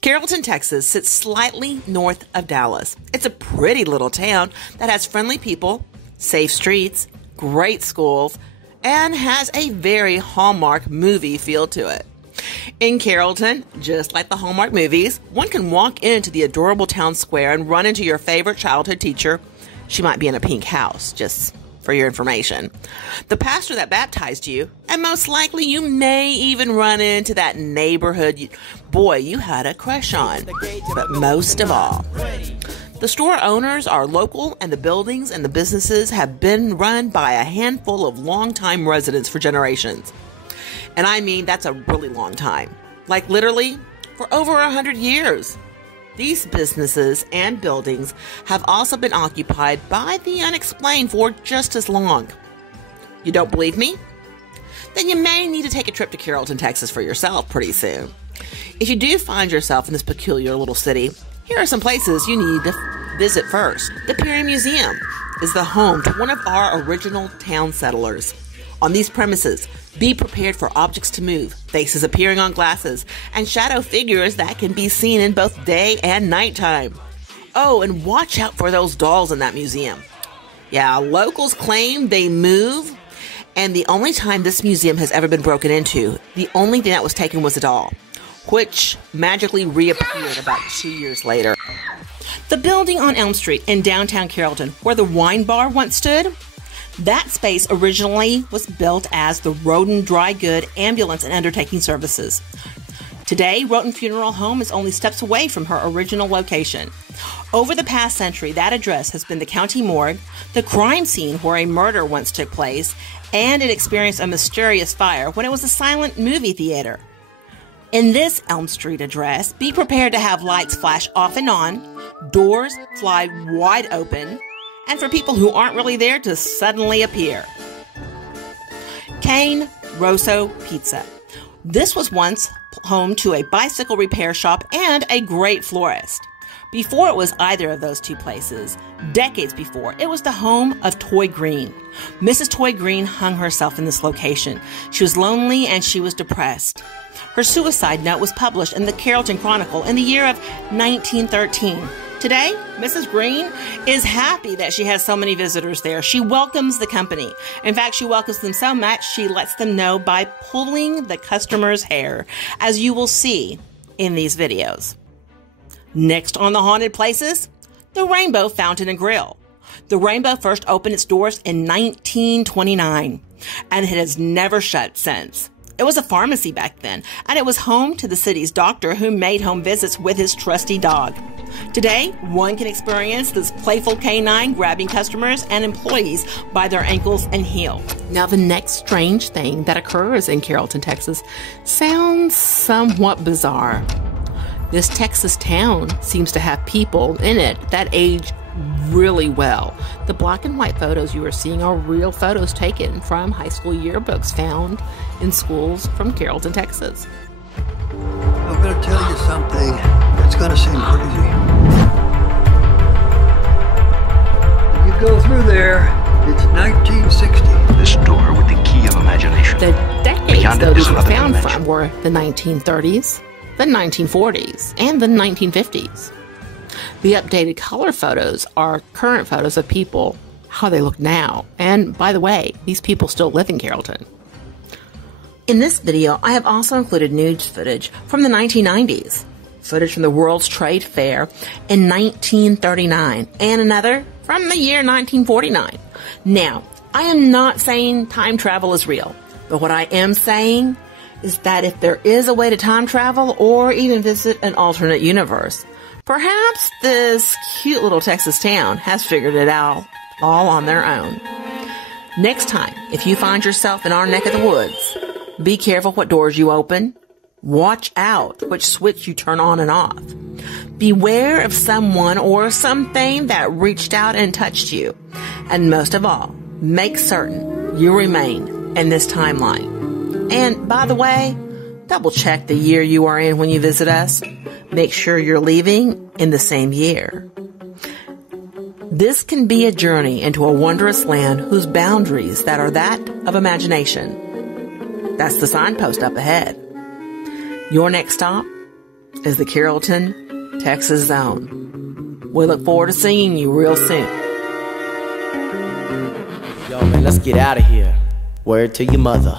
Carrollton, Texas sits slightly north of Dallas. It's a pretty little town that has friendly people, safe streets, great schools, and has a very Hallmark movie feel to it. In Carrollton, just like the Hallmark movies, one can walk into the adorable town square and run into your favorite childhood teacher. She might be in a pink house, just for your information. The pastor that baptized you, and most likely you may even run into that neighborhood boy you had a crush on. But most of all, the store owners are local, and the buildings and the businesses have been run by a handful of longtime residents for generations. And I mean, that's a really long time. Like literally for over 100 years. These businesses and buildings have also been occupied by the unexplained for just as long. You don't believe me? Then you may need to take a trip to Carrollton, Texas for yourself pretty soon. If you do find yourself in this peculiar little city, here are some places you need to visit first. The Perry Museum is the home to one of our original town settlers. On these premises, be prepared for objects to move, faces appearing on glasses, and shadow figures that can be seen in both day and nighttime. Oh, and watch out for those dolls in that museum. Yeah, locals claim they move, and the only time this museum has ever been broken into, the only thing that was taken was a doll, which magically reappeared about 2 years later. The building on Elm Street in downtown Carrollton, where the wine bar once stood, that space originally was built as the Rhoton Dry Good Ambulance and Undertaking Services. Today, Rhoton Funeral Home is only steps away from her original location. Over the past century, that address has been the county morgue, the crime scene where a murder once took place, and it experienced a mysterious fire when it was a silent movie theater. In this Elm Street address, be prepared to have lights flash off and on, doors fly wide open, and for people who aren't really there to suddenly appear. Cane Rosso Pizza. This was once home to a bicycle repair shop and a great florist. Before it was either of those two places, decades before, it was the home of Toy Green. Mrs. Toy Green hung herself in this location. She was lonely and she was depressed. Her suicide note was published in the Carrollton Chronicle in the year of 1913. Today, Mrs. Green is happy that she has so many visitors there. She welcomes the company. In fact, she welcomes them so much, she lets them know by pulling the customer's hair, as you will see in these videos. Next on the haunted places, the Rainbow Fountain and Grill. The Rainbow first opened its doors in 1929, and it has never shut since. It was a pharmacy back then, and it was home to the city's doctor who made home visits with his trusty dog. Today, one can experience this playful canine grabbing customers and employees by their ankles and heel. Now, the next strange thing that occurs in Carrollton, Texas, sounds somewhat bizarre. This Texas town seems to have people in it that age really well. The black and white photos you are seeing are real photos taken from high school yearbooks found in schools from Carrollton, Texas. I'm going to tell you something that's going to seem crazy. When you go through there, it's 1960. This door with the key of imagination. The decades though these were found from were the 1930s, the 1940s, and the 1950s. The updated color photos are current photos of people, how they look now. And by the way, these people still live in Carrollton. In this video, I have also included news footage from the 1990s, footage from the World's Trade Fair in 1939, and another from the year 1949. Now, I am not saying time travel is real, but what I am saying is that if there is a way to time travel or even visit an alternate universe, perhaps this cute little Texas town has figured it out all on their own. Next time, if you find yourself in our neck of the woods, be careful what doors you open. Watch out which switch you turn on and off. Beware of someone or something that reached out and touched you. And most of all, make certain you remain in this timeline. And by the way, double check the year you are in when you visit us. Make sure you're leaving in the same year. This can be a journey into a wondrous land whose boundaries that are that of imagination. That's the signpost up ahead. Your next stop, is the Carrollton Texas Zone. We look forward to seeing you real soon. Yo, man, let's get out of here. Word to your mother.